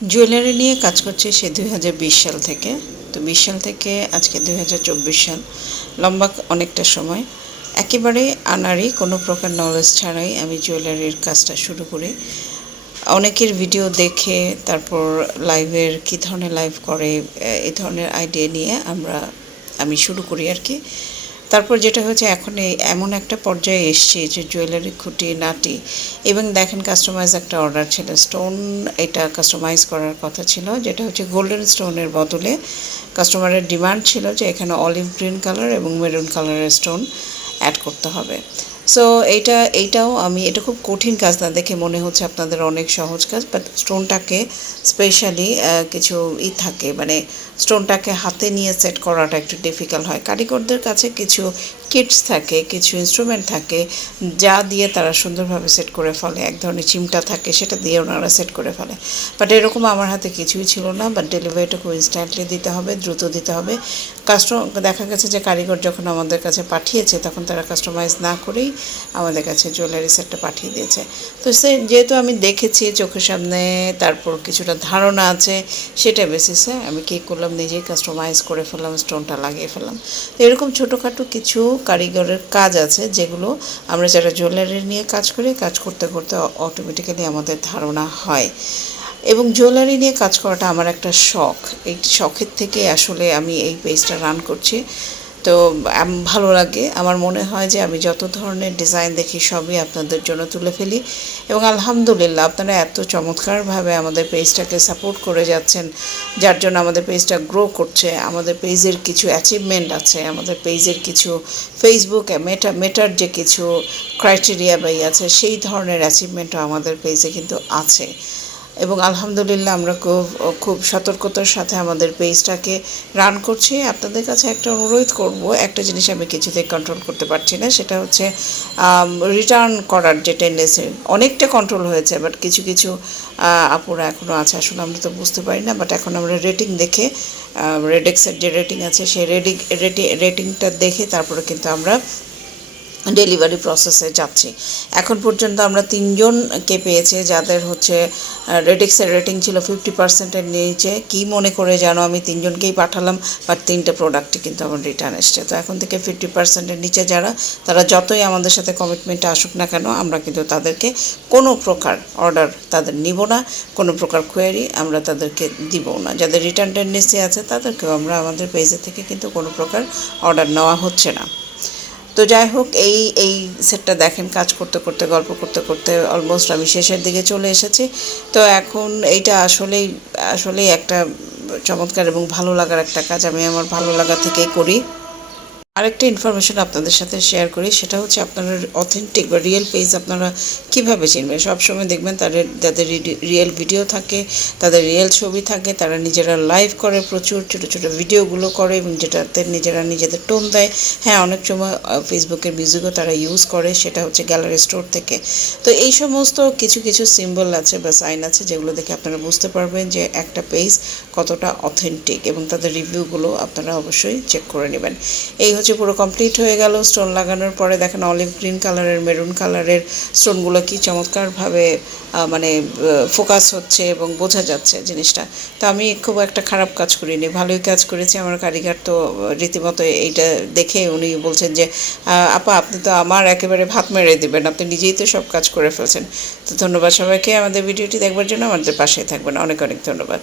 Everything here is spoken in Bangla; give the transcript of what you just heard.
জুয়েলারি নিয়ে কাজ করছি সে দুই হাজার বিশ সাল থেকে। তো বিশ সাল থেকে আজকে দুই হাজার চব্বিশ সাল। লম্বা অনেকটা সময়। একেবারে আনারি কোনো প্রকার নলেজ ছাড়াই আমি জুয়েলারির কাজটা শুরু করি। অনেকের ভিডিও দেখে, তারপর লাইভের কী ধরনের লাইভ করে এই ধরনের আইডিয়া নিয়ে আমরা, আমি শুরু করি আর কি। তারপর যেটা হচ্ছে এখন এমন একটা পর্যায়ে এসছে যে জুয়েলারি খুঁটি, নাটি এবং দেখেন কাস্টমাইজ একটা অর্ডার ছিল। স্টোন এটা কাস্টমাইজ করার কথা ছিল, যেটা হচ্ছে গোল্ডেন স্টোনের বদলে কাস্টমারের ডিমান্ড ছিল যে এখানে অলিভ গ্রিন কালার এবং মেরুন কালারের স্টোন অ্যাড করতে হবে। সো এটা এইটাও আমি, এটা খুব কঠিন কাজ না দেখে মনে হচ্ছে আপনাদের অনেক সহজ কাজ বাট স্টোনটাকে স্পেশালি কিছু ই থাকে মানে স্টোনটাকে হাতে নিয়ে সেট করাটা একটু ডিফিকাল্ট হয়। কারিগরদের কাছে কিছু কিটস থাকে, কিছু ইনস্ট্রুমেন্ট থাকে, যা দিয়ে তারা সুন্দরভাবে সেট করে ফেলে। এক ধরনের চিমটা থাকে, সেটা দিয়ে ওনারা সেট করে ফেলে। বাট এরকম আমার হাতে কিছুই ছিল না বাট ডেলিভারিটা খুব ইনস্ট্যান্টলি দিতে হবে, দ্রুত দিতে হবে। কাস্টম দেখা গেছে যে কারিগর যখন আমাদের কাছে পাঠিয়েছে, তখন তারা কাস্টমাইজ না করেই আমাদের কাছে জুয়েলারি সেটটা পাঠিয়ে দিয়েছে। তো সে, যেহেতু আমি দেখেছি, চোখের সামনে তারপর কিছুটা ধারণা আছে, সেটা বেসিসে আমি কী করলাম, নিজেই কাস্টমাইজ করে ফেললাম স্টোনটা লাগিয়ে ফেললাম। তো এরকম ছোটোখাটো কিছু কারিগরের কাজ আছে, যেগুলো আমরা যারা জুয়েলারি নিয়ে কাজ করি, কাজ করতে করতে অটোমেটিক্যালি আমাদের ধারণা হয়। এবং জুয়েলারি নিয়ে কাজ করাটা আমার একটা শখ। এই শখের থেকে আসলে আমি এই পেজটা রান করছি। তো ভালো লাগে। আমার মনে হয় যে আমি যত ধরনের ডিজাইন দেখি সবই আপনাদের জন্য তুলে ফেলি। এবং আলহামদুলিল্লাহ, আপনারা এত চমৎকারভাবে আমাদের পেজটাকে সাপোর্ট করে যাচ্ছেন, যার জন্য আমাদের পেজটা গ্রো করছে, আমাদের পেজের কিছু অ্যাচিভমেন্ট আছে, আমাদের পেজের কিছু ফেসবুক মেটা মেটার যে কিছু ক্রাইটেরিয়া বাই আছে, সেই ধরনের অ্যাচিভমেন্টও আমাদের পেজে কিন্তু আছে। এবং আলহামদুলিল্লাহ আমরা খুব খুব সতর্কতার সাথে আমাদের পেজটাকে রান করছি। আপনাদের কাছে একটা অনুরোধ করব, একটা জিনিস আমি কিছুতেই কন্ট্রোল করতে পারছি না, সেটা হচ্ছে রিটার্ন করার যে টেন্ডেন্সি অনেকটা কন্ট্রোল হয়েছে বাট কিছু কিছু আপুরা এখনও আছে, আসলে আমরা তো বুঝতে পারি না বাট এখন আমরা রেটিং দেখে রেডেক্সের যে রেটিং আছে, সেই রেডিং রেটিংটা দেখে তারপরে কিন্তু আমরা ডেলিভারি প্রসেসে যাচ্ছি। এখন পর্যন্ত আমরা তিনজনকে পেয়েছি যাদের হচ্ছে রেডিক্সের রেটিং ছিল ফিফটি পার্সেন্টের নিচে। কি মনে করে যেন আমি তিনজনকেই পাঠালাম বাট তিনটে প্রোডাক্টই কিন্তু আমার রিটার্ন এসছে। তো এখন থেকে ফিফটি পার্সেন্টের নিচে যারা, তারা যতই আমাদের সাথে কমিটমেন্টে আসুক না কেন, আমরা কিন্তু তাদেরকে কোনো প্রকার অর্ডার তাদের নিব না, কোনো প্রকার কোয়ারি আমরা তাদেরকে দিব না। যাদের রিটার্ন টেন্ডেন্সি আছে, তাদেরকেও আমরা আমাদের পেজে থেকে কিন্তু কোনো প্রকার অর্ডার নেওয়া হচ্ছে না। তো যাই হোক, এই এই সেটটা দেখেন, কাজ করতে করতে, গল্প করতে করতে অলমোস্ট আমি শেষের দিকে চলে এসেছি। তো এখন এইটা আসলেই আসলেই একটা চমৎকার এবং ভালো লাগার একটা কাজ। আমি আমার ভালো লাগা থেকেই করি। আরেকটা ইনফরমেশন আপনাদের সাথে শেয়ার করি, সেটা হচ্ছে আপনারা অথেন্টিক বা রিয়েল পেজ আপনারা কীভাবে চিনবেন? সবসময় দেখবেন তাদের, যাদের রিয়েল ভিডিও থাকে, তাদের রিয়েল ছবি থাকে, তারা নিজেরা লাইভ করে প্রচুর, ছোটো ছোটো ভিডিওগুলো করে এবং যেটাতে নিজেরা নিজেদের টোন দেয়। হ্যাঁ অনেক সময় ফেসবুকের মিউজিকও তারা ইউজ করে, সেটা হচ্ছে গ্যালারি স্টোর থেকে। তো এই সমস্ত কিছু কিছু সিম্বল আছে বা সাইন আছে যেগুলো দেখে আপনারা বুঝতে পারবেন যে একটা পেজ কতটা অথেন্টিক এবং তাদের রিভিউগুলো আপনারা অবশ্যই চেক করে নেবেন। এই হচ্ছে পুরো কমপ্লিট হয়ে গেল স্টোন লাগানোর পরে দেখেন অলিভ গ্রিন কালারের মেরুন কালারের স্টোনগুলো কি চমৎকারভাবে মানে ফোকাস হচ্ছে এবং বোঝা যাচ্ছে জিনিসটা। তো আমি খুব একটা খারাপ কাজ করিনি, ভালোই কাজ করেছি। আমার কারিগর তো রীতিমতো এইটা দেখে উনি বলছেন যে আপা, আপনি তো আমার একেবারে ভাত মেরে দেবেন, আপনি নিজেই তো সব কাজ করে ফেলছেন। তো ধন্যবাদ সবাইকে আমাদের ভিডিওটি দেখবার জন্য। আমাদের পাশে থাকবেন। অনেক অনেক ধন্যবাদ।